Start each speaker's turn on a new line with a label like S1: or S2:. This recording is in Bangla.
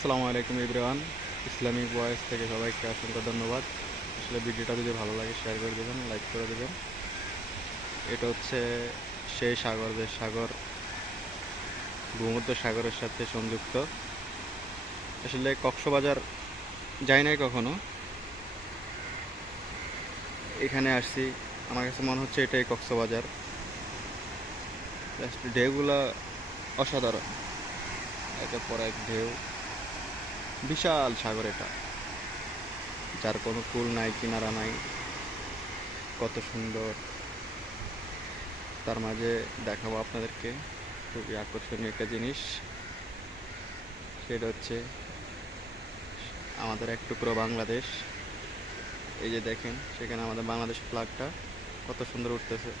S1: আসসালামু আলাইকুম ইব্রাহান ইসলামিক ভয়েস থেকে সবাইকে অসংখ্য ধন্যবাদ। আসলে ভিডিওটা যদি ভালো লাগে শেয়ার করে দেবেন লাইক করে দেবেন। এটা হচ্ছে সেই সাগর, যে সাগর, ভূমধ্য সাগরের সাথে সংযুক্ত। আসলে কক্সবাজার যাই নাই কখনো। এখানে আসছি, আমার কাছে মনে হচ্ছে এটাই কক্সবাজার। জাস্ট অসাধারণ। একের পর এক ঢেউ। বিশাল সাগর এটা, যার কোনো কুল নাই, কিনারা নাই, কত সুন্দর। তার মাঝে দেখাবো আপনাদেরকে, খুবই আকর্ষণীয় একটা জিনিস। সেটা হচ্ছে আমাদের এক টুকরো বাংলাদেশ। এই যে দেখেন, সেখানে আমাদের বাংলাদেশ ফ্ল্যাগটা কত সুন্দর উঠতেছে।